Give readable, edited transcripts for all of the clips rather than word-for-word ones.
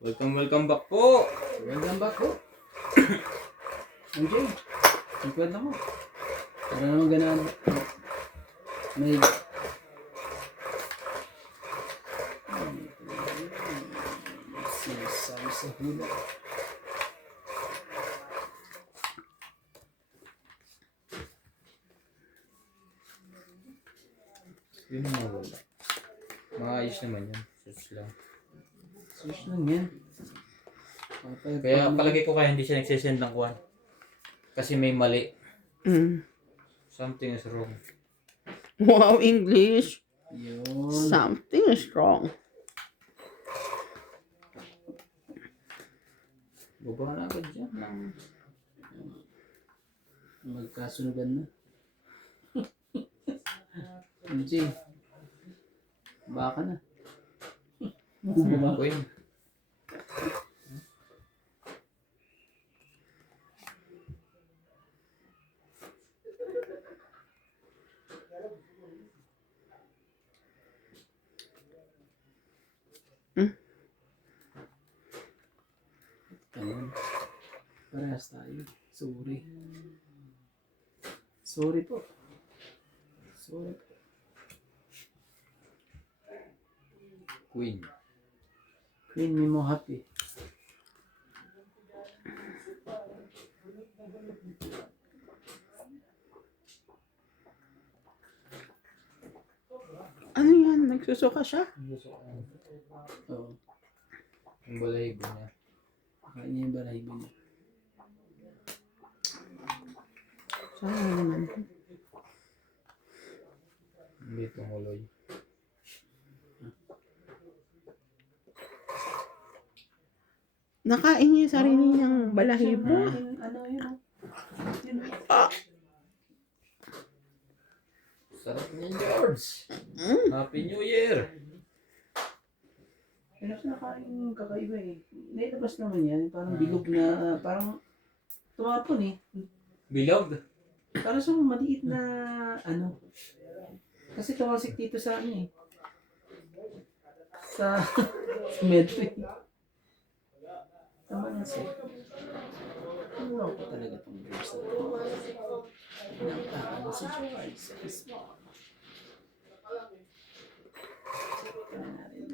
Welcome back po. Welcome back po. MJ, ang kwento mo. Para naman ganaan. May... Sinasabi sa hula. Yun ang mawala. Maayos naman yan. Sus lang. Sus lang yan. Kaya palagi ko kaya hindi siya nagsisend ng kuwan. Kasi may mali. Something is wrong. Wow, English. Yun. Something is wrong. Baba na agad dyan. Magkasunugan na. MJ, baka na. Ako yun. Ayun. Parehas tayo. Sorry. Sorry po. Sorry po. Queen. Queen me mo happy. Ano yan? Nagsusuka siya? Oo. Ang balahibo niya. Kain niya yung balahibo niya. Sana naman. Hindi tumuloy. Nakain niya yung sarili niyang balahibo. Ano yun? Sarap niyan, George. Happy New Year. Ano sa nakain kakaiba eh. Nailabas naman yan. Parang bilog na, parang tumapon eh. Bilog. Parang sa maliit na ano. Kasi tumasik dito sa ano eh. Sa medto eh. Tama na siya. Ano ko talaga itong verse na ito. Nagtaka na si George sa Isma. Tignan natin.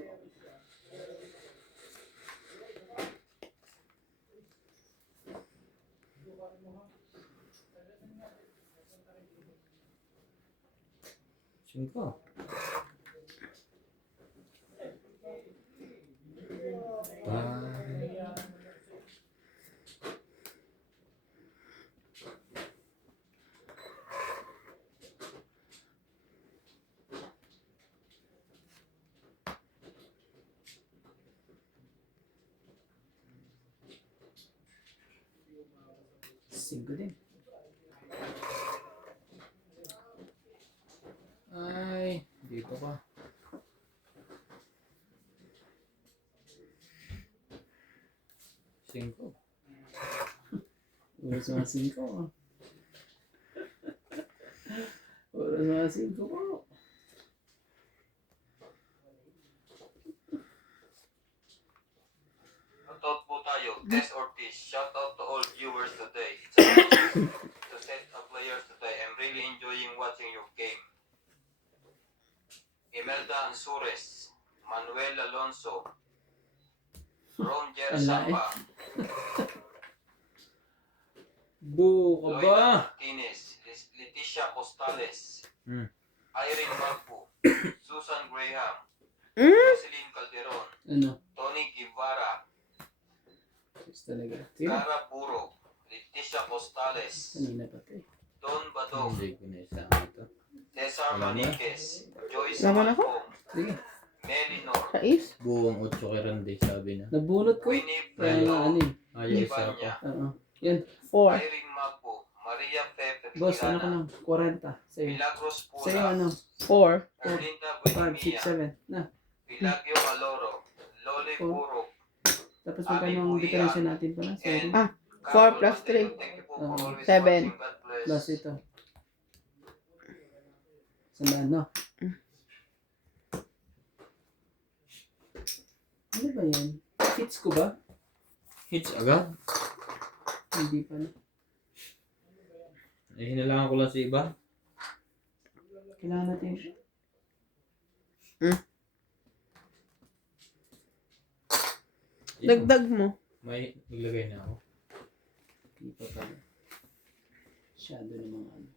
Singko. Singko din. Ay, dito pa. Singko. Oras mga 5. Oras mga 5 po. Shoutout po tayo, Tess Ortiz. Shoutout to all viewers today. It's a pleasure to set up players today. I'm really enjoying watching your game. Imelda Ansures, Manuel Alonso, Ronger Samba, Buka Lloyd ba? Martinez, Leticia Postales, Hmm. Irene Magpo, Susan Graham, Mm? Jocelyn Calderon, Ano? Tony Guevara, Yes talaga. Sige. Cara Buro, Leticia Postales, Kanina pa ito eh. Don Badong, Hindi ko na isama ito. Cesar Alam mo? Maniquez, Joyce Laman ako? Malcom, Sige. Melinor, Sais? Buwang 8 kay Randy, sabi na. Nabunot ko. Winnie Kaya nga ano Prelo, eh. Ayaw isa pa. Ibanya, Oo. Yan. 4. Irene Magpo, Maria Pepe Boss, ano ka Pirana, lang? 40. Sa'yo. Milagros Sa'yo Pula, ano? 4. Erlinda 5, 6, Buenimia, 7. Na. Pilagio Maloro, Loli Oh. Puro, Tapos magkano ang diferensya natin pala? Sorry. Ah, 4 Carol plus Mateo, 3. thank you po for always 7. watching. God bless. Plus ito. Sandaan, no? Ano ba yan? Hits ko ba? Hits agad. Hindi pa na. Eh, hinalangan ko lang si iba. Kailangan natin siya. Dagdag mo. May naglagay na ako. Hindi pa pala. Masyado namang ano.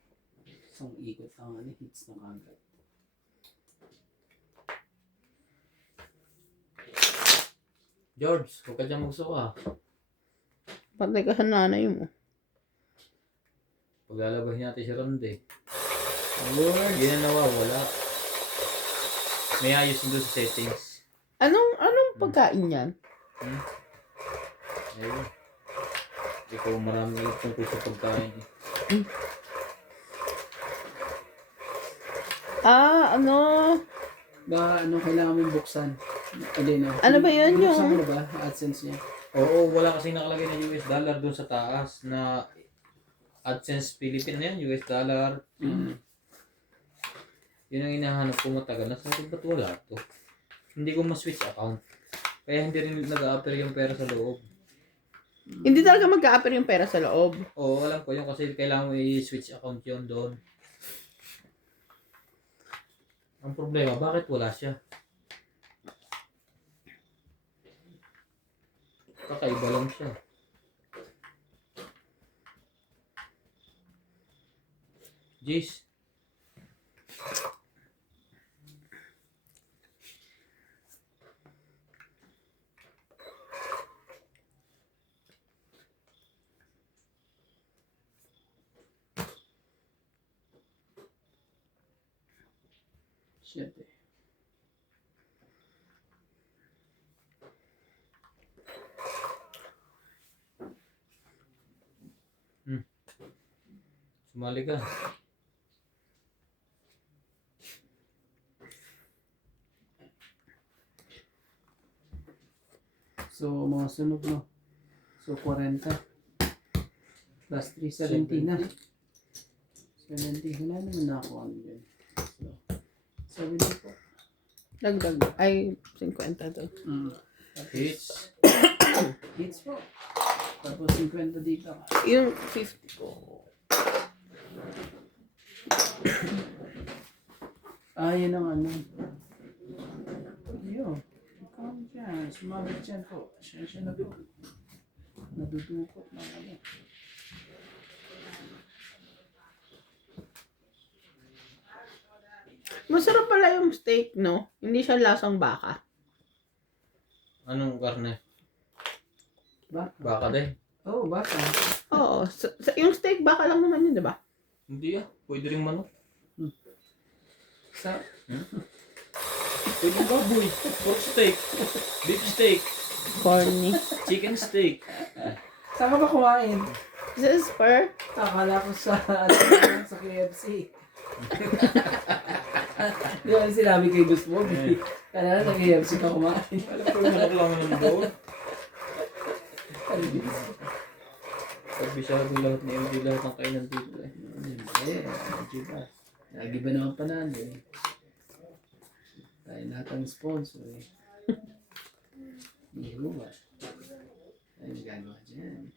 Isang ikot ang ano, hits na kagad. George, huwag ka dyan magsuka. Patay ka sa nanay mo. Paglalabahin natin si Ronde. Lord! Hindi na nawawala. May ayos doon sa settings. Anong pagkain yan? Ayun. Ikaw marami ulit tungkol sa pagkain. Ano? Ba, ano kailangan mong buksan? Alin, Ano ba yun Buksan yung... mo na ba? AdSense niya. Oo, wala kasing nakalagay na US dollar doon sa taas na AdSense Philippine na yan, US dollar. Yun ang hinahanap ko matagal na. Sabi, ba't wala to? Hindi ko ma-switch account. Kaya hindi rin nag-a-appear yung pera sa loob. Hindi talaga mag-a-appear yung pera sa loob. Oo, alam ko yun kasi kailangan mo i-switch account yun doon. Ang problema, bakit wala siya? Kakaiba lang siya. Jeez. Shit eh. Sumali ka. So, mga sunog no. So, 40. Plus 3, 70 na. 70. Wala naman na ako ano dyan. So, 70 po. Dagdag. Ay, 50 to. Hits. Hits po. Tapos 50 dito. Yung 50 ko. Yan ang ano. Ayun. Ikaw dyan. Sumabit dyan po. Siya na po. Nadudukot ng ano. Masarap pala yung steak, no? Hindi siya lasang baka. Anong karne? Baka. Baka din. Oo, baka. Oo. Yung steak, baka lang naman yun, di ba? Hindi ah. Pwede rin manok. Sa, Pwede baboy. Pork steak. Beef steak. Corny. Chicken steak. saan ka ba kumain? This is for... Akala ko sa, sa KFC. Di ba sinabi kay Boss Bobby? Kala sa KFC ka kumain. Alam ko yung manok lang naman doon. Sabi lahat ni MD lahat ng kainan dito eh. Medyo ba? Lagi ba naman panalo eh? Tayo lahat ang sponsor eh. Iho ba? Ay, magagawa dyan.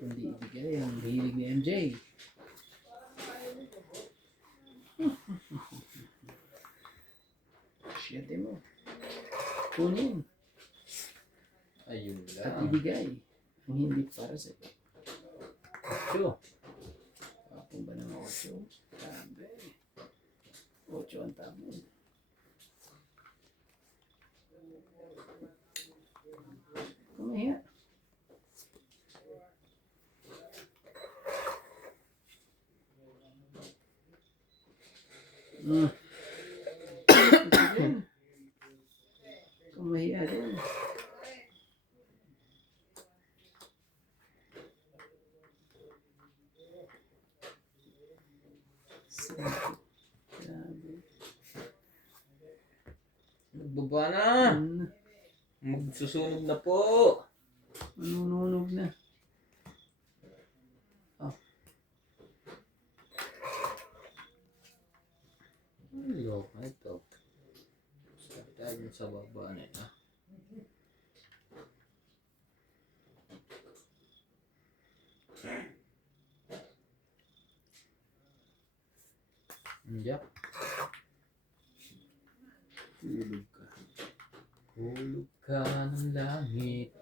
Kundi ibigay ang hilig ni MJ. Siyete mo. Kunin. Ayun At lang. ibigay ang hindi para sa iyo. Sure. Kapong ba ng 8? Tabi. 8 ang tabi. Kumaya. Kumaya din. Grabe. Nagbaba na. Magsusunog na po. Manununog na. Hello, ito. Start tayo sa baba nito. Jack. Tulog ka. Hulog ka ng langit.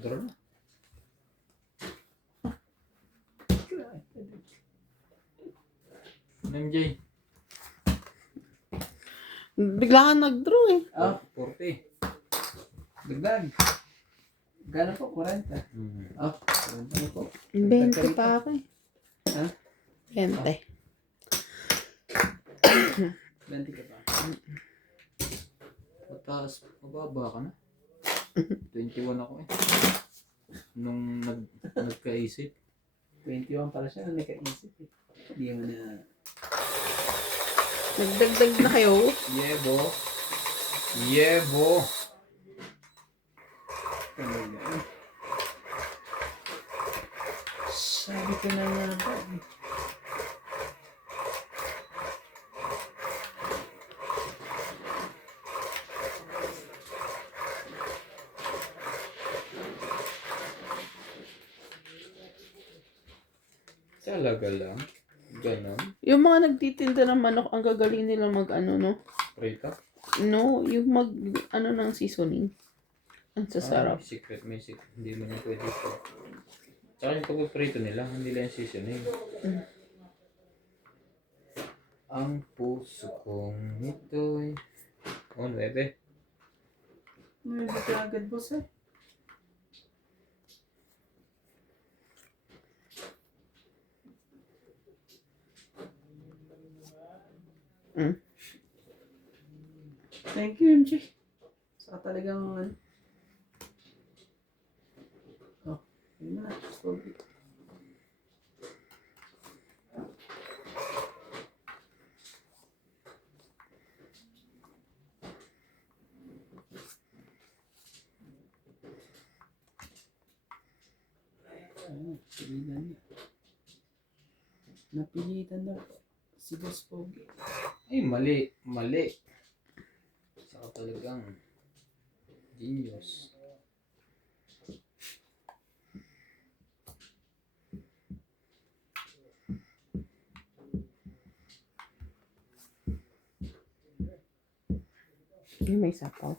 Draw na. MJ. Bigla ka nag-draw eh. Ah, 40. dagdag. Gano'n po? 40. Ah, 40 na po. 20 pa ako eh. Ha? 20. 20 ka pa. Mataas. Mababa ka na. 21 ako eh. Nung nagkaisip. 21 pala siya na nakaisip eh. Hindi mo na... Nagdagdag na kayo. Yebo. Yebo. Talaga. Sabi ko na nga ba eh. Talaga lang. Ganon. Yung mga nagtitinda ng manok, ang gagaling nila mag-ano, no? Prita. No, yung ano ng seasoning. Ang sasarap. Secret. May secret. Hindi mo na pwede ito. Tsaka yung pagpaprito nila, hindi lang yung seasoning. Ang puso kong ito'y... Oh, 9. Hindi ka agad boss eh. Thank you, MJ. Saka talagang ano. Oh, yun na. Sorry. Pilitan niya. Napilitan na po. Si Boss Pogi. Ay, mali. Mali. Saka talagang genius. Yung may sapaw.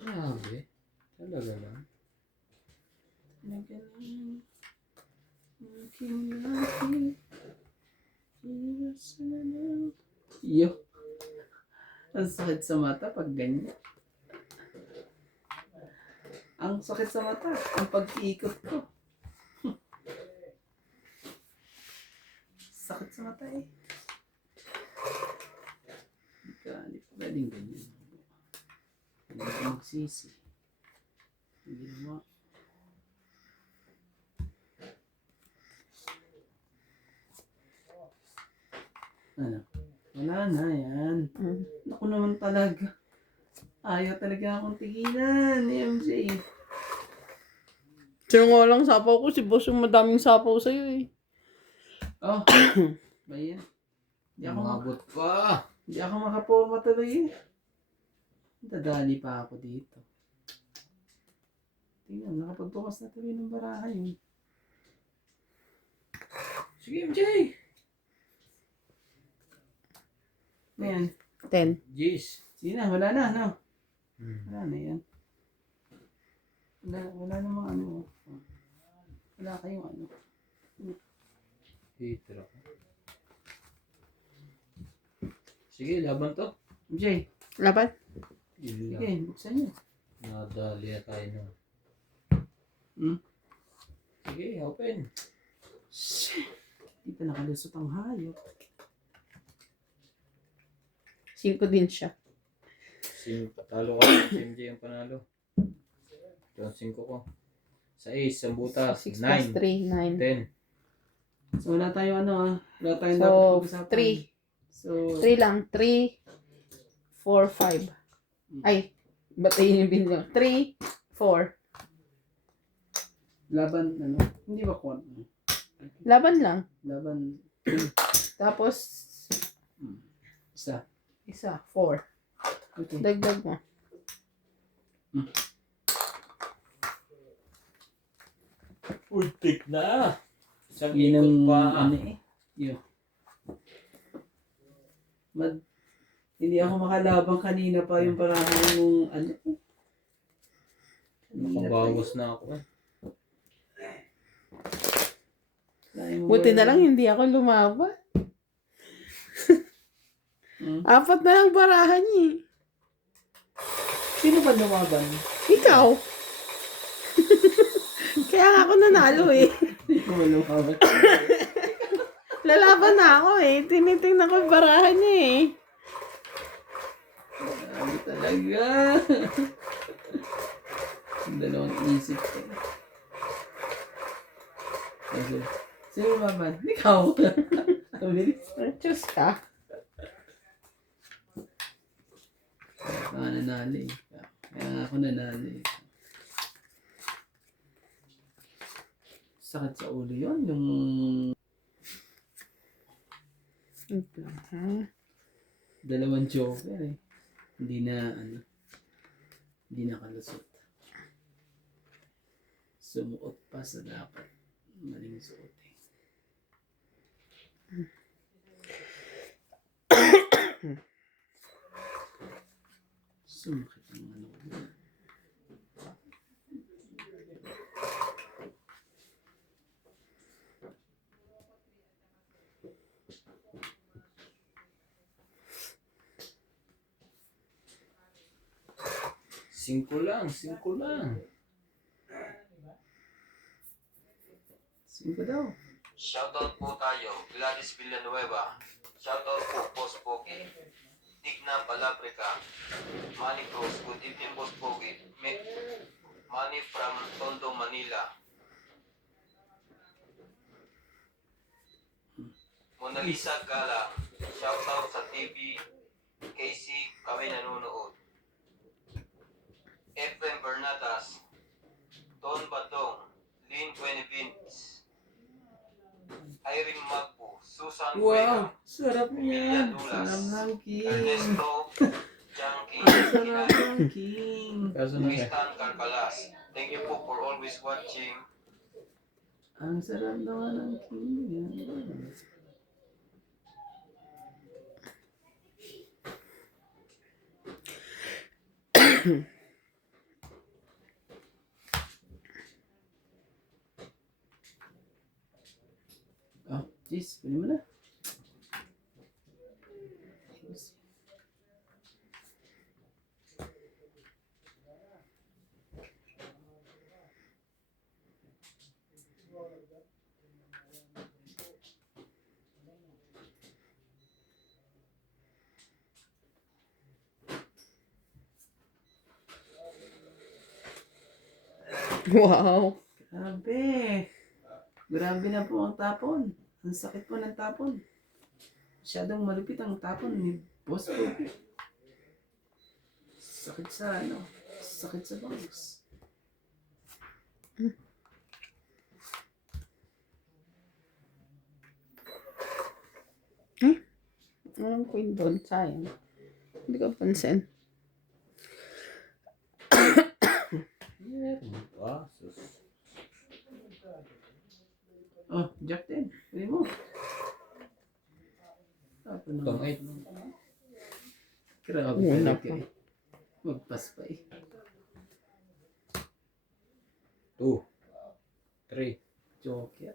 Grabe. Talaga lang. Nagaling. Aking langit. Iwas na lang. Yo. Ang sakit sa mata pag ganyan. Ang sakit sa mata. Ang pag-iikot ko. Sakit sa mata eh. Hindi ka pwedeng ganyan. Hindi ka magsisi. Hindi naman. Ano? Wala na yan. Naku naman talaga. Ayaw talaga akong tigilan ni MJ. Sinungalang sapaw ko, si boss yung madaming sapaw sa'yo eh. Oh, ba yan? Umabot pa. Hindi ako makaporma tuloy eh. Dadali pa ako dito. Tingnan, nakapagbukas na tuloy ng barahan yun. Sige, MJ. Ayan. 10. Jeez. Sige na, wala na, no? Wala na yan. Wala namang ano. Wala kayong ano. Hater ako. Sige, laban to. MJ, Laban? Yun sige, lang. buksan niyo. Nadali na tayo na. Sige, open. Di pa nakalusot ang hayop. 5 din siya. Patalo ka. Si MJ ang panalo. Ito ang 5 ko. Sa ace, sa butas. 6 plus 9, 3, 9. 10. So, wala tayong Wala tayong So, dapat pag-usapan. 3. So, 3 lang. 3, 4, 5. Ay, ba't ayun yung binyo? 3, 4. laban, hindi ba kwan? Laban lang. Laban, Tapos, isa. isa, 4. Okay. Dagdag mo. Ultik na. Isang Yun ikot ang, pa. yun. Hindi ako makalabang kanina pa yung parahan mong Nakabawas na ako eh. Buti na lang hindi ako lumaban. 4 na lang barahan niya eh. Sino ba lumaban? Ikaw. Kaya nga ako nanalo eh. Hindi ko lumaban. Lalaban na ako eh. Tinitingnan ko yung barahan niya eh. Grabe talaga. Ang dalawang isip ko. Okay. Sino lumaban? Ikaw. Ang bilis. Choose ka. Nanalo eh. Kaya nga ako nanalo eh. Sakit sa ulo yun. Yung Wait lang, ha? dalawang joker eh. Hindi na kalusot. Sumuot pa sa dapat maling suot eh. Sumakit ang ko. Singko lang. Singko daw. Shoutout po tayo, Gladys Villanueva. Shoutout po, Boss Pogi. Tigna Palabrica. Manny Cruz, good evening, Boss Pogi. Manny from Tondo, Manila. Mona Lisa Gala. Shoutout sa TV. Casey, kami nanonood. Efrem Bernadas. Don Badong. Lynn Buenavins. Irene Magpo, Susan Wow! Vega, Sarap niyan! Dulas. Sarap ng king! Ernesto Janky, Sarap ng king! Kaso na eh. Tristan Carcalas. Thank you po for always watching. Ang sarap naman ng king. Oh, jeez, kunin mo na. Wow. Grabe. Grabe na po ang tapon. Ang sakit po ng tapon. Masyadong malupit ang tapon ni Boss Pogi. Sakit sa sakit sa bangs. Walang queen doon. Sayang. Hindi ko pansin. Meron pa. Sus. Oh, Jack 10. Pwede mo. Tapon na. Itong 8. Grabe Wala talaga eh. Magpas pa eh. 2. 3. Joker.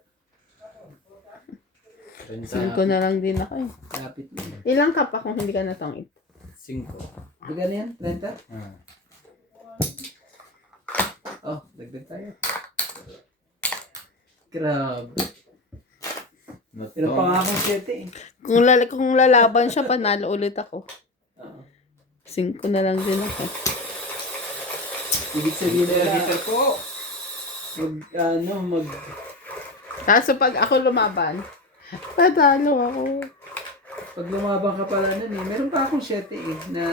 5 na lang din ako eh. Lapit mo. Ilang ka pa kung hindi ka natangit? 5. Diga na yan? 30? Ah. Oh, dagdag tayo. Grabe. Pero Natong. pangakong 7 eh. Kung lalaban siya, panalo ulit ako. Oo. 5 na lang din ako. Ibig sabihin Peter, nila, Peter po. mag Kaso pag ako lumaban, patalo ako. pag lumabang ka pala nun eh. Meron pa akong 7 eh na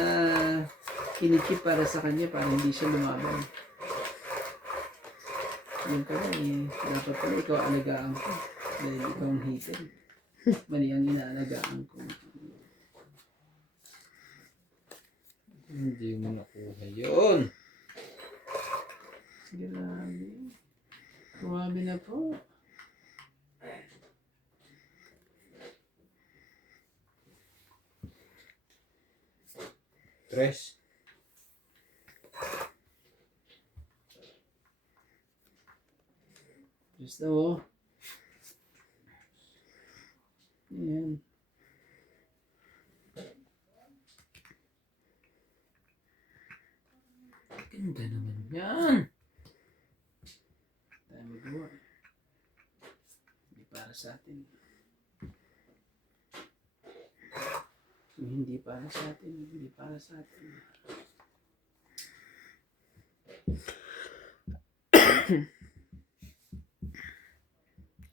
kinikip para sa kanya para hindi siya lumaban. Yun pala eh. Dapat pala ikaw alagaan ko. Dahil ikaw ang hater. Mali ang inaalagaan ko. Hindi mo nakuha yun. Grabe. Grabe na po. Tres. Gusto mo? Ayan. Ganda naman yan. Tayo magawa. Hindi para sa atin. Hindi para sa atin. Hindi para sa atin.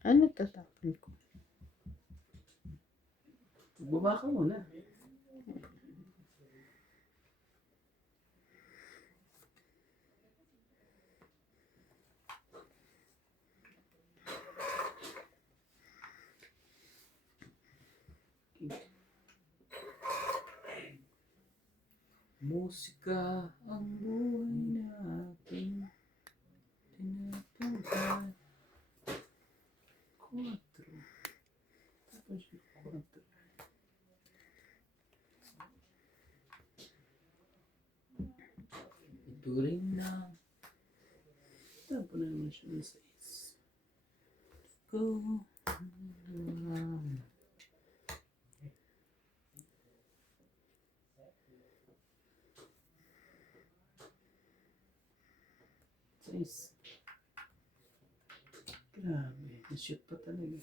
Ano tatapon ko? Baba ka muna. Musika ang buhay natin. Tinatungkay. 4. Tapos yung 4. Ito rin na. Tapo na naman siya ng 6. Go. Size. Grabe. Na-shoot pa talaga.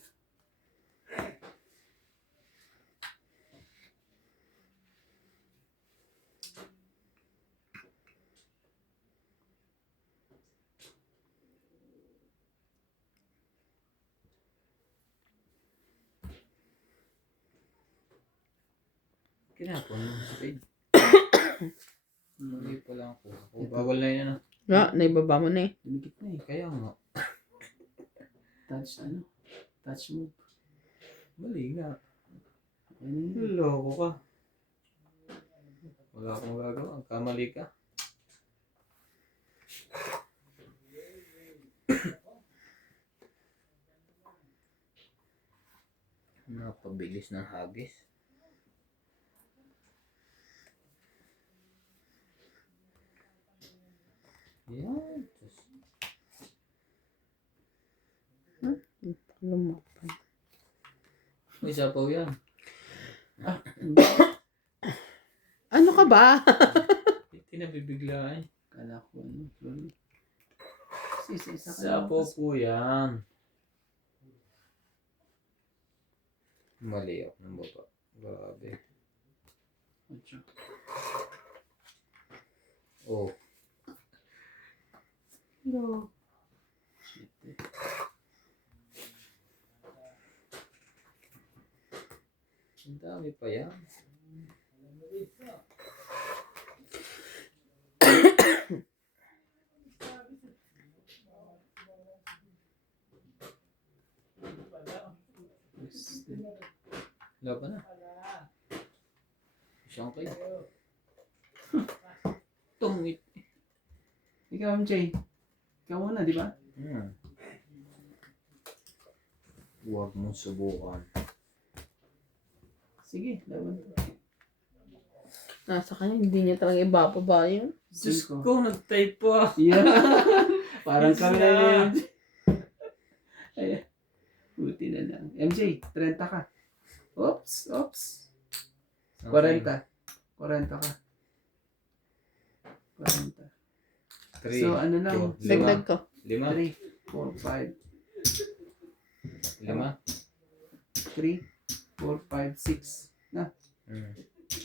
Kinapon mo sa page. Mali pa lang ako. Bawal na yun. Nga, naibaba mo na eh. Dumikit na eh. Kaya nga. Touch ano? Touch move. Mali nga. Ano yun? Loko ka. Wala akong gagawa. Kamali ka. Napabilis ng hagis. Yan. Lumaban. May sapaw yan. Ano ka ba? Tinabibigla eh. Kala ko ano. Sorry. Kasi isa ka Sapaw po yan. Mali ako ng baba. Grabe. Ocho. Oh. No. Shit eh. Ang dami pa yan. Laban na. Siyang kayo. Tungit. Ikaw, MJ. Ikaw muna, di ba? Huwag mong subukan. Sige, laban. Nasa kanya, hindi niya talaga ibababa yun. Diyos Cinco. ko, nag-type pa. Yeah. Parang Isa. kami na. Ayan. Buti na lang. MJ, 30 ka. Oops, oops. 40. 40 ka. 40. 3. So, ano lang? Dagdag ko. 5. 3, 4, 5. 5. 3, 4, 5, 6. Na,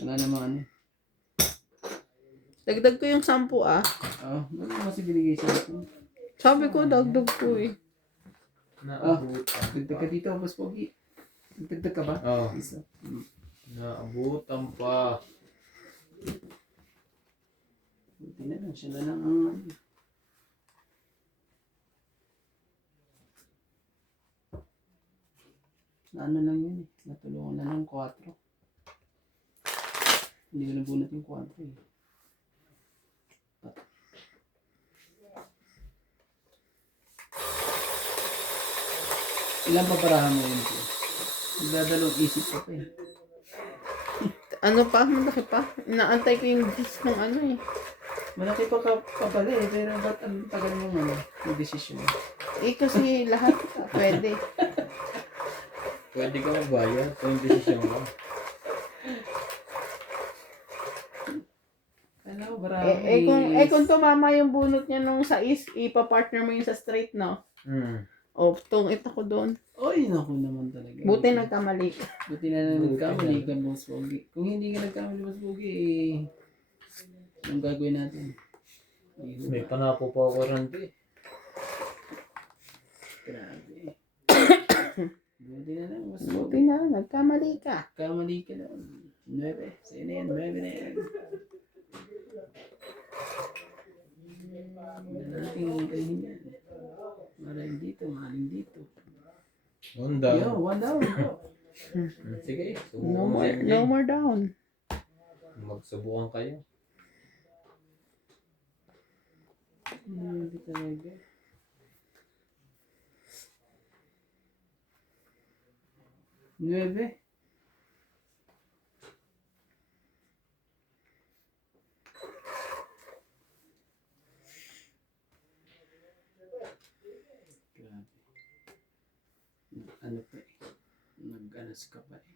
wala naman ano. Dagdag ko yung 10 ah. Oo, wala naman kasi binigay sa akin. Sabi ko, dagdag po eh. Naabutan Dagdag ka dito, Boss Pogi. Dagdag ka ba? Oh, Isa. naabutan pa. Buti na lang, siya na lang ang... Na ano lang yun eh. Natulungan na lang 4. Hindi ko nabunot yung 4 eh. Ilang paparahan mo yun po? Nagdadalong isip ko pa eh. Ano pa? Malaki pa. Inaantay ko yung gist ng ano eh. Malaki pa ka pala eh, pero ba't ang tagal mong ano, yung desisyon? Eh kasi lahat pwede. Pwede ka magbayad kung desisyon ka. Kala ko marami. Kung tumama yung bunot niya nung sa ipa-partner mo yung sa straight, no? O, tungit ako doon. Oy, naku naman talaga. Buti nagkamali ka. Buti na lang nagkamali ka, Boss Pogi. Kung hindi ka nagkamali, Boss Pogi, eh, anong gagawin natin? May panapo pa ako rin eh. Grabe. Buti na lang, Boss Buti Pogi. na, nagkamali ka. Kamali ka lang. 9. Sa'yo na yan, 9 na yan. Hindi natin kainin yan. Maraming dito, maraming dito. Honda. Yo, 1 down. Sige, No subukan more, kayo. no more down. Magsubukan kayo. Hindi talaga. Nueve. Grabe. Ano pa eh. Nag-anas ka pa eh.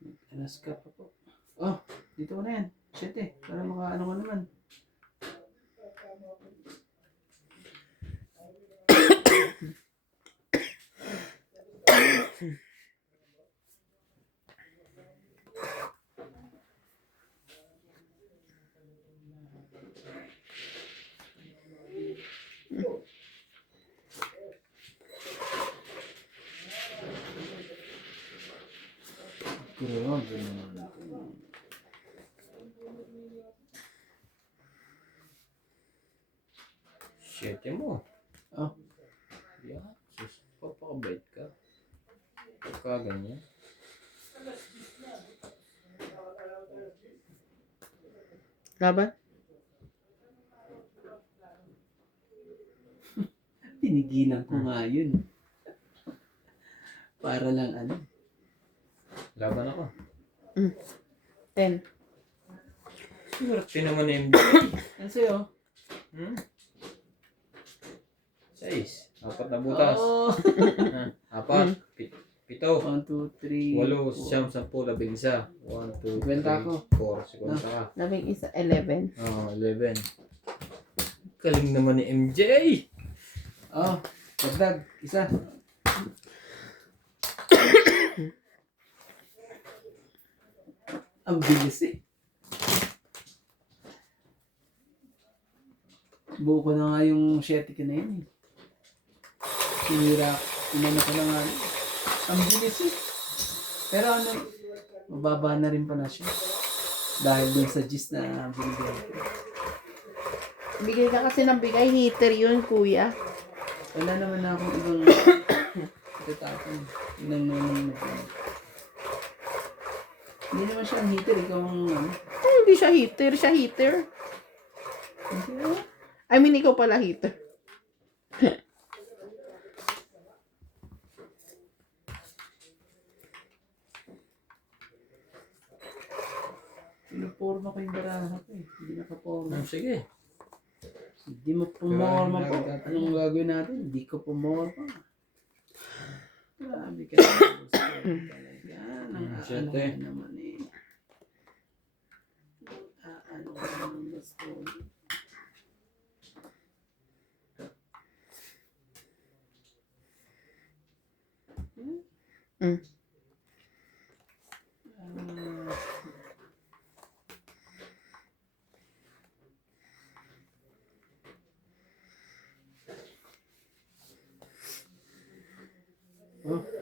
Nag-anas ka pa po. Oh, dito ko na yan. 7. Para maka-ano ko naman. Grabe naman. Siyete mo. Oh. Yan. Sus, papakabait ka. Pagka ganyan. Laban? Tinigilan ko nga yun. Para lang ano. Laban ako. 10. Swerte naman na yung Ano sa'yo? 6. 4 na butas. Oh. 4. 7. 1, 2, 3. 8. 9, 10, 11. 1, 2, 50 ako. 3, 4. 50 ka. Labing isa, 11. 11. Galing naman ni MJ. Oh, dagdag. Isa. Ang bilis eh. Buo ko na nga yung 7 ka na yun eh. Sinira, inano ko na nga. Ang bilis eh. Pero ano, mababa na rin pala siya. Dahil dun sa gist na binigyan ko. Bigay ka kasi ng bigay, heater yun, kuya. Wala naman na akong ibang tatapon. Yun ang naman hindi naman siya ang heater. Ikaw ang ano. Oh, hindi siya heater, siya heater. I mean, ikaw pala heater. Pinuporma ko yung baraha ko eh. Hindi nakaporma. Sige. Hindi mo pumorma po. Anong gagawin natin? Hindi ko pumorma. Grabe ka na. Talaga. Ano Siyete. ka naman eh. Ano ka naman gusto. Mm.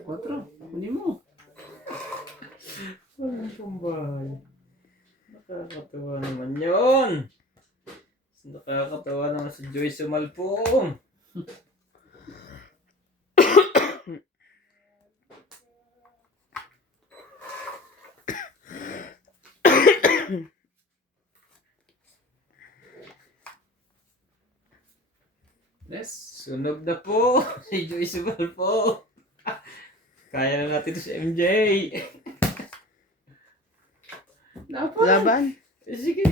4. Kunin mo. Walang pambahay. Nakakatawa naman yun. Nakakatawa naman si Joyce Sumalpong. Yes. Sunog na po si Joyce Sumalpong. Kaya na natin ito si MJ. Dapat. Laban. Sige,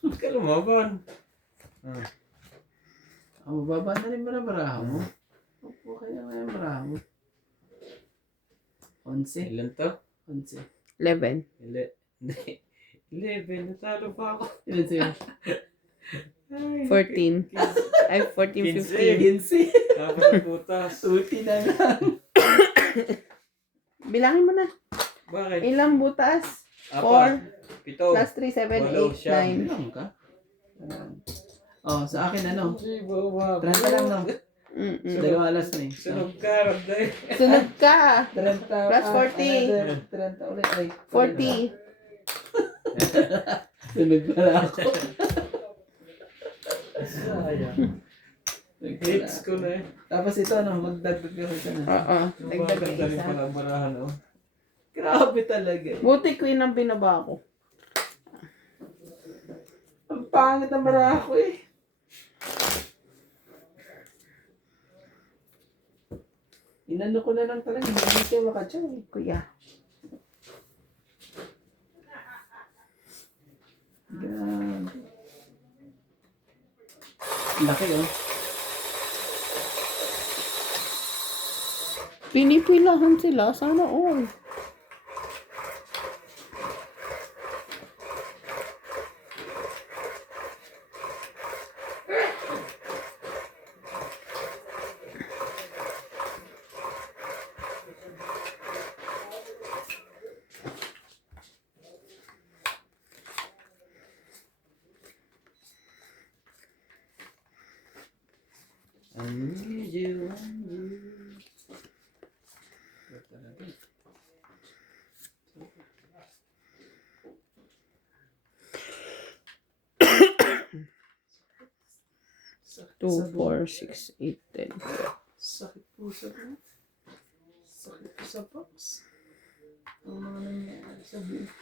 huwag ka lumaban. Mababa na rin baraha mo. Opo, kaya nga yung baraha mo. 11. Ilan to? 11. 11. 11, natalo pa ako. Ilan sa'yo? Ay, 14. Ay, 14, 15. 15. Dapat ang putas. Ulti na lang. Bilangin mo na. Bakit? Ilang butas? 4, 7, Plus 3, 7, Walo, 8, siyam. 9. Ilang ka? Oh, sa akin ano? Hindi ba umabot? 30 lang no? Mm-mm. Dalawa alas na eh. Sunog ka, Rabday. Sunod ka. 30. Plus 40. 30 ulit. Ay, 40. Sunog pala ako. Sayang. Hits ko na eh. Tapos ito ano, magdagdag ka sa na. Oo. Dagdag Maganda rin isa. pala ang barahan, oh. Grabe talaga eh. Buti queen ang binaba ko. Ang pangit ang baraha ko eh. Inano ko na lang talaga, hindi kayo makatsaw eh. Kuya. Grabe. Laki oh. Pinipilahan sila. Sana all. I need you. Sakit 2, sa buhok. 4, 6, 8, 10. Sakit po sa buhok. Sakit po sa box. Ang mga nangyayari sa buhok.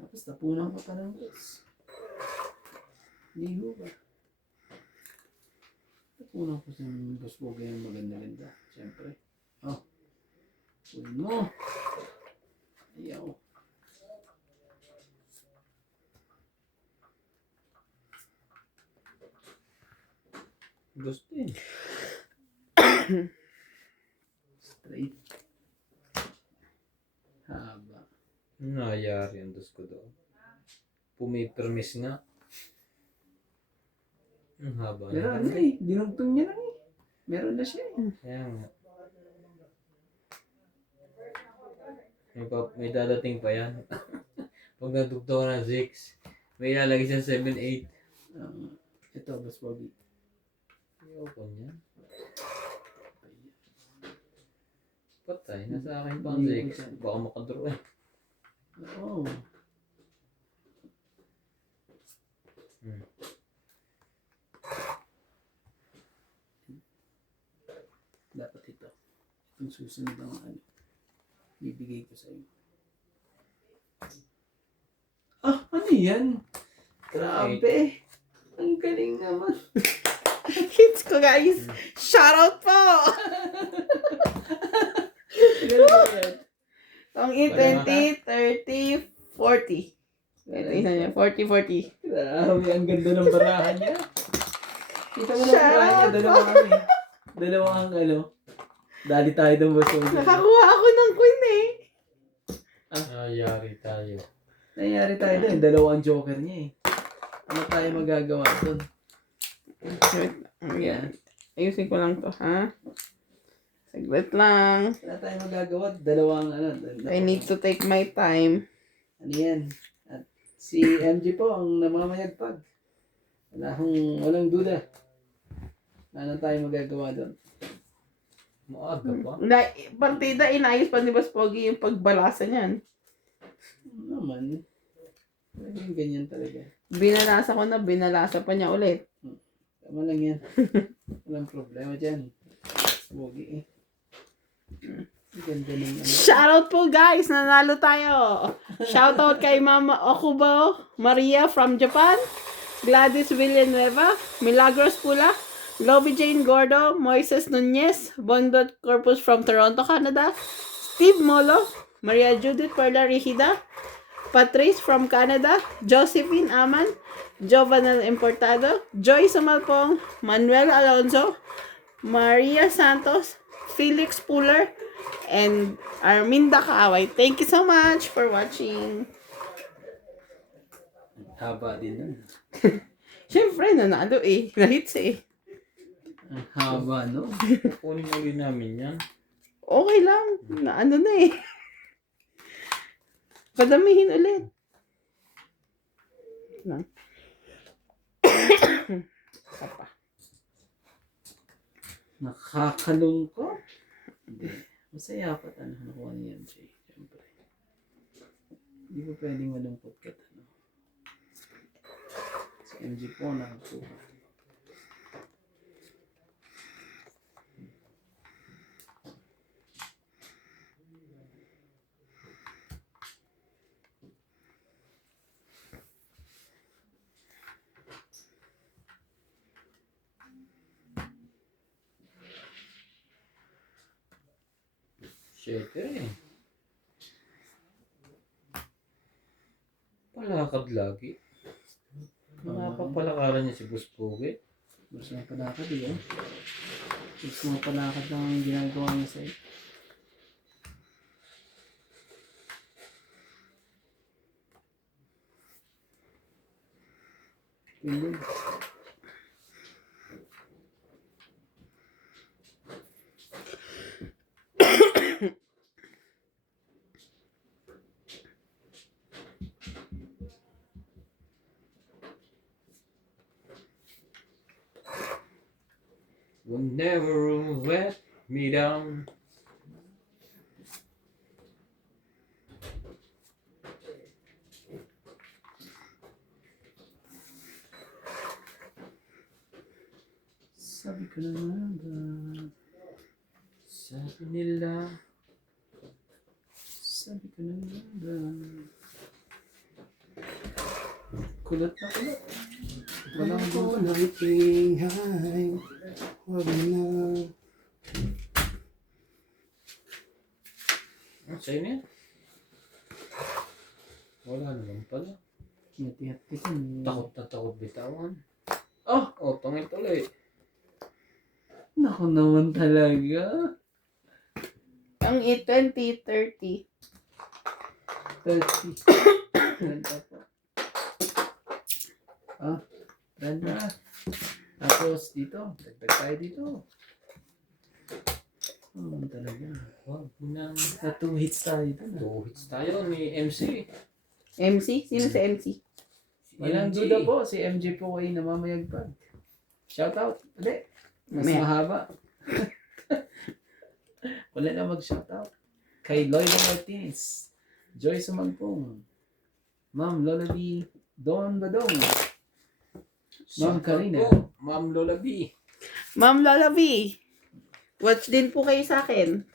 Tapos napunan ka pa ng box. Hindi ho ba? Napunan ko sa boss boga yung maganda-ganda. Siyempre. Oh. Punin mo. Ayaw. Gusto eh. Straight. Haba. Nangyayari ang dos ko doon. Pumipermis nga. Ang haba Pero na. ano eh, dinugtong niya lang eh. Meron na siya eh. Kaya nga. May dadating pa yan. Pag nadugto ka ng 6, may ilalagay siya 7, 8. Ito, boss Bobby. Ayaw ko niya. Patay, nasa akin pa ang 6. Baka makadraw eh. Oo. Dapat ito. Itong susunod ang ano. Bibigay ko sa iyo. Ah, ano yan? Grabe. Ang galing naman. Hits ko, guys. Shoutout po! Galing ba yan? Ang 20, 30, 40. Ito isa niya. 40, 40. Grabe, ang ganda ng barahan niya. Kita mo na Shout ang barahan niya. out Dalawa kami. Dalawa ang ano. Dali tayo ng boss Bobby. Nakakuha ako ng queen eh. Nangyayari tayo. Nangyari tayo doon. Dalawa ang joker niya eh. Ano tayo magagawa doon? Wait, ayan. Ayusin ko lang to, ha? Saglit lang. Wala tayo magagawa. Dalawang ano. I need to take my time. Ano yan? At si MG po ang namamayagpag. Walang duda. Ano tayo magagawa doon? Maaga pa. Partida, inayos pa ni Boss Pogi yung pagbalasa niyan. Naman. Talagang ganyan talaga. Binalasa ko na, binalasa pa niya ulit. Tama lang yan. Walang problema dyan. Pogi eh. Ganda ng ano. Shoutout po guys, nanalo tayo. Shoutout kay Mama Okubo Maria from Japan, Gladys Villanueva, Milagros Pula, Lobby Jane Gordo, Moises Nunez, Bondot Corpus from Toronto, Canada, Steve Molo, Maria Judith Perla Rigida, Patrice from Canada, Josephine Aman, Jovanel Importado, Joy Sumalpong, Manuel Alonso, Maria Santos, Felix Puller, and Arminda Kaaway. Thank you so much for watching. Haba din nun. Siyempre, nanalo eh. Nahits eh. Ang haba, no? Kunin ulit namin yan. Okay lang. Na ano na eh. Padamihin ulit. Lang. Isa pa. Nakakalungkot. Hindi. Masaya pa nakuha ni MJ. Siyempre. Hindi po pwedeng malungkot ka. Si MJ po nakakuha. Siyete eh. Palakad lagi. Napapalakaran niya si Boss Pogi. Gusto mo palakad eh. Gusto mo palakad lang ang ginagawa niya sa'yo. Hindi. Will never let me down. Sabi ko na ba? Sabi nila. Sabi ko na ba? Kulot na kulot. Walang Ako buka. naitinghay, wag na. Sa'yo na yan. Wala naman pala. Hati-hati ka niya. Takot na takot bitawan. Oh, pangit ulit. Naku naman talaga. Ang 2030. 30. Ganda po. Ah, ganda. Tapos dito, dagdag tayo dito. Talaga. Wag na. Na 2 hits tayo dito. Two hits tayo ni MC. MC? Sino si MC? Walang MJ. duda po, si MJ po ay namamayagpag. Shoutout. Ulit. Mas May- mahaba. Wala na mag-shoutout. Kay Loida Martinez, Joy Sumagpong, Ma'am Lola B, Don Badong, Ma'am Karina. Po, Ma'am Lola B. Ma'am Lola V. Watch din po kayo sa akin.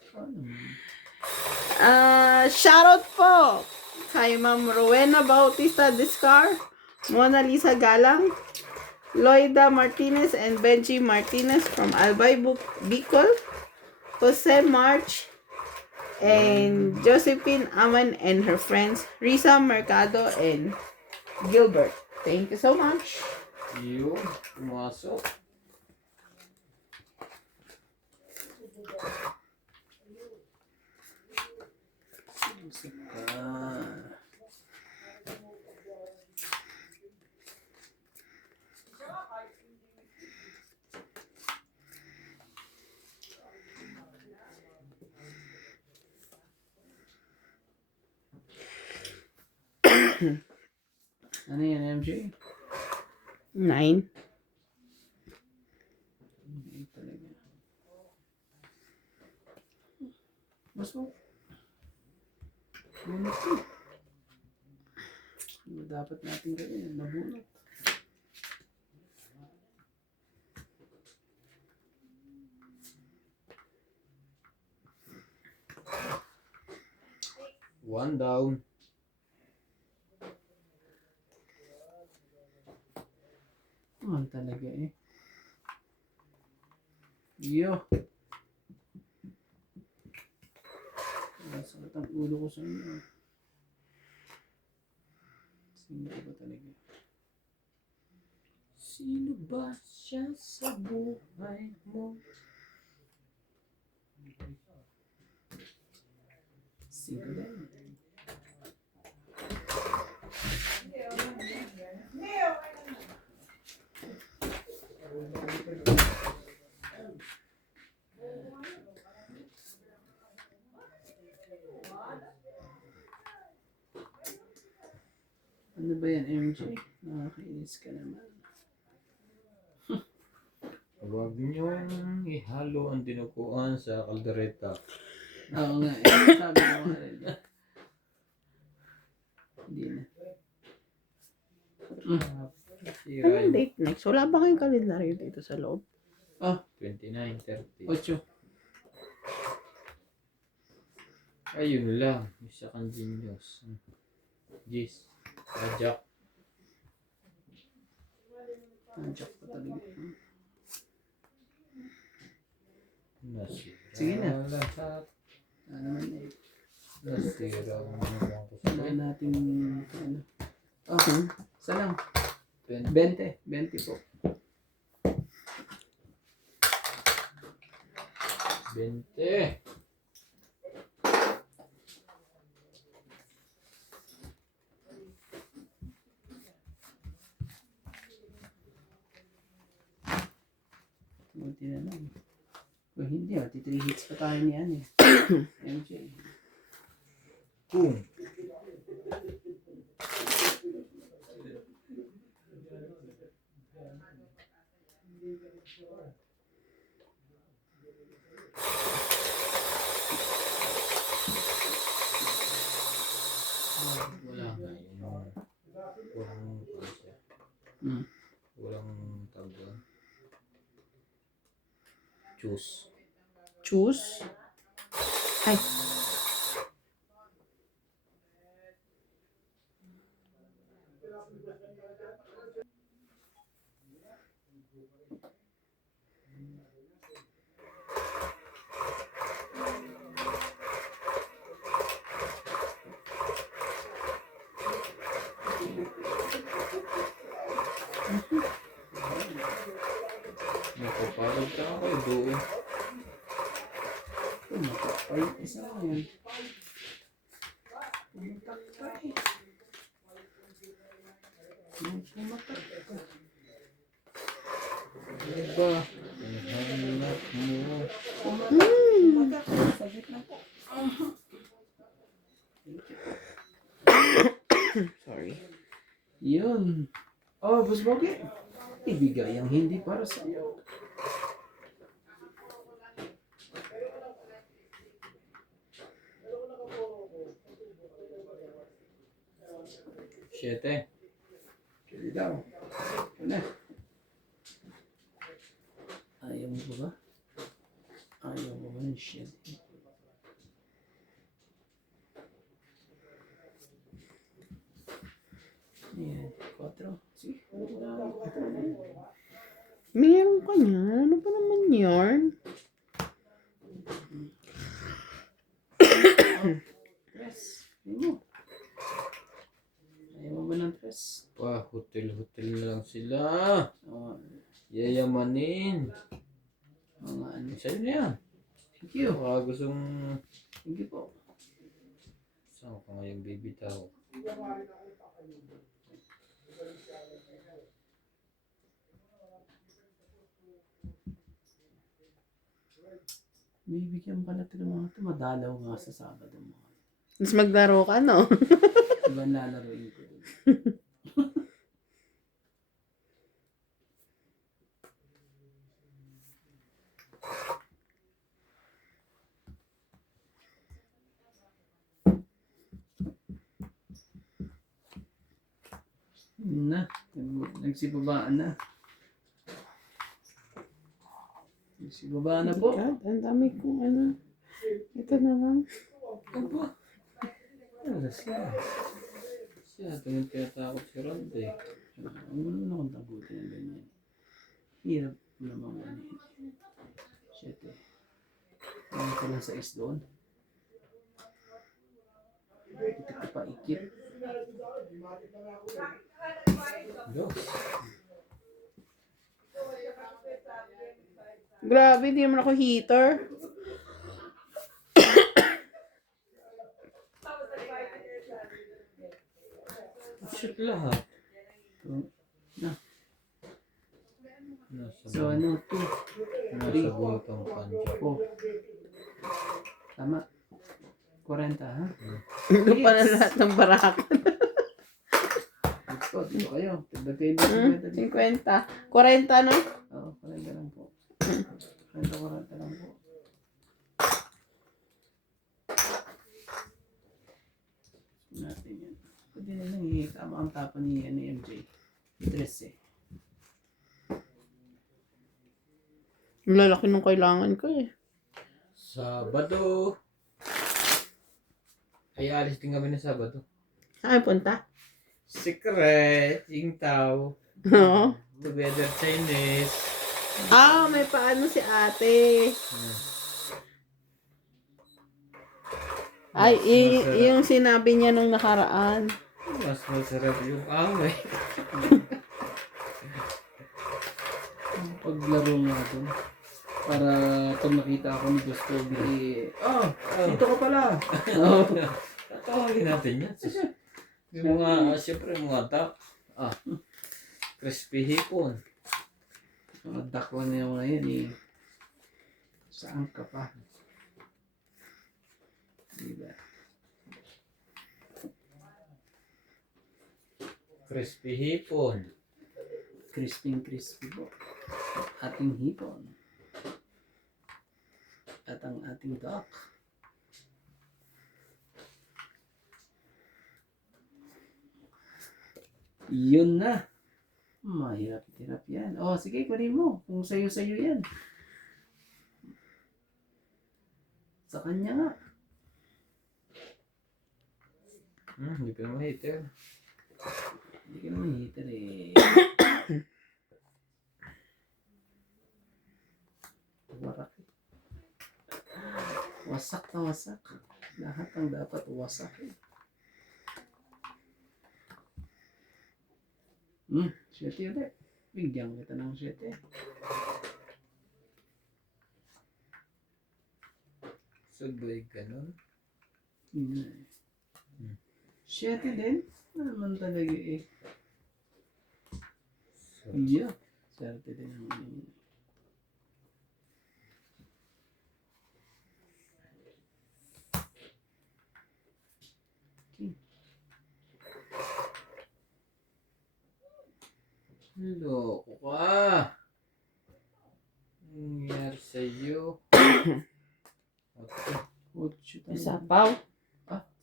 Shoutout po kay Ma'am Rowena Bautista Discar, Mona Lisa Galang, Loida Martinez and Benji Martinez from Albay Bicol, Jose March, and Josephine Aman and her friends, Risa Mercado and Gilbert. Thank you so much. Yun, pumasok. Ano yan, MJ? 9. Hindi talaga. Mas mo. Bunot ko. Ano dapat natin gawin? Nabunot. One down. Talaga eh. Yo. Sakit ang ulo ko sa inyo. Sino ba talaga? Sino ba siya sa buhay mo? Sino din? Ano ba yan, MJ? Nakakainis ka naman. Huwag niyong ihalo ang dinuguan sa kaldereta. Oo nga, eh. Sabi ko nga rin. Hindi na. Sira Anong yung date next? Wala ba kayong kalendaryo dito sa loob? 29, 30. 8. Ayun lang. Isa kang genius. Gis. Ajak. Nandiyak pa talaga. Nasira. Sige na. Lahat. Ano naman eh. Nasira ang mga ko Ano sa natin, ano. Okay. Isa lang. 20. 20 po. 20. Buti na lang. Kung hindi, 3 hits pa tayo ni ano eh. MJ. Boom. Wala nga yun. Walang siya. Hmm. Walang tawag doon. Choose. Choose? Ay. Nakapagod ka ako eh, doon. Ay, isa lang yan. Pumatak ka eh. Pumatak ka. Ano ba? Ang hanap mo. Pumatak ka. Sa gitna po. Sorry. Yun. Oh, Boss Bogey. Ibigay ang hindi para sa iyo. Siyete. Pwede daw. Ito na. Ayaw mo ba ba? Ayaw mo ba ng shit? Ayan. 4. Sige. Meron ka niyan. Ano ba naman yarn? Tres. Ayaw mo. Ayaw mo ba ng tres? Pa, hotel-hotel na lang sila. Oo. Yayamanin. Mga ano. Sa'yo na yan. Thank you. Baka gustong... Thank you po. Saan ka ngayong bibitaw? Bibigyan pala ito ng mga ito. Madalaw nga sa Sabado mo. Mas maglaro ka, no? Diba lalaroin ko dun? Yun na. Nagsibabaan na. Nagsibabaan na po. God, ang dami kong ano. Ito na lang. Ano siya? Siya, tingin tinatakot si Rod eh. Ano naman akong tabuti ng ganyan? Hirap naman ano. Shit eh. Ano ka lang sa is doon? Ito ka pa ikip. Yo. Grabe, di naman ako heater. Shit lahat. So, Nasa, so ano, 2, nasa butong panjo. 4. Tama. 40 ha? Ito pa na lahat ng barakan. Dito kayo. Tignan kayo dito. 50. 40, no? Oo, 40 lang po. 40 lang po. Natin yan. Pwede na lang tama ang tapa ni MJ. Dress eh. Ang lalaki nung kailangan ko eh. Sabado. Ay, alis din kami na Sabado. Saan punta? Secret. Ingtaw. Oo. Together Chinese. Ah, may paano si ate. Ay, yung sinabi niya nung nakaraan. Mas masarap yung away. Paglaro nga doon. Para pag nakita ako ni Gusto, dito ka pala. Oo. Tatawagin natin yan. Yung mga, siyempre mga duck. Crispy hipon. Mga dakwa na yung mga yan eh. Saan ka pa? Diba? Crispy hipon. Crispy po. Ating hipon. At ang ating duck. Yun na. Mahirap-hirap yan. Oh, sige, kunin mo. Kung sayo-sayo yan. Sa kanya nga. Hindi pa naman hater. Hindi ka naman hater eh. Warak eh. Wasak na wasak. Lahat ang dapat wasak eh. Siyete ulit. Bigyan kita ng siyete. Sabay ganun. Siyete din. Ano naman talaga eh. Yeah. Siyete din ang yun. Loko ka. Nangyari sa'yo. Okay. Otso tayo. Sapaw.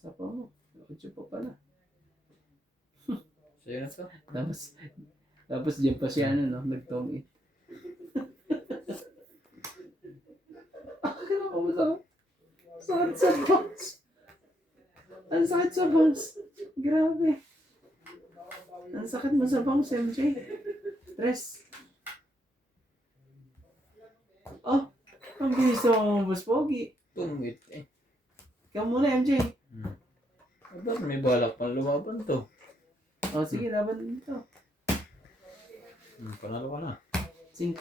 Sapaw mo. Otso pa pala. Sa'yo na to. Tapos dyan pa siya nagtongit. Sakit sa bones. Ang sakit sa bones. Grabe. Ang sakit mo sa bones, MJ. Stress. Oh, ang bilis mo, Boss Pogi. Tungit eh. Ikaw muna, MJ. Aba, may balak pang lumaban to. Oh, sige, laban dito. Panalo ka na. 5.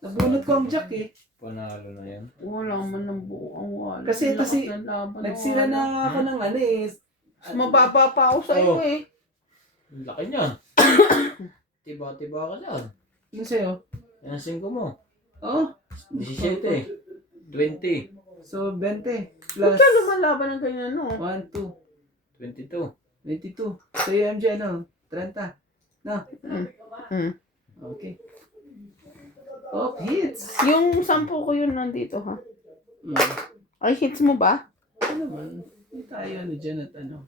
Nabunot ko ang jack eh. Panalo na yan. Wala man ng buong wala. Kasi Lakas kasi ng laban, nagsira wala. na ako ng ano eh. Mababa pa ako sa iyo Oh. eh. Ang laki niyan. Tiba-tiba ka dyan. Ano sa'yo? Yan ang 5 mo. Oh, 17. 20. so 20 plus Ba't ka lumalaban ng ganyan, no? 1, 2, 22. 22. Sa'yo MJ ano? 30. Okay. Oh, hits! Yung 10 ko yun nandito, ha? Ay, hits mo ba? Ano naman? Hindi tayo ano dyan at ano.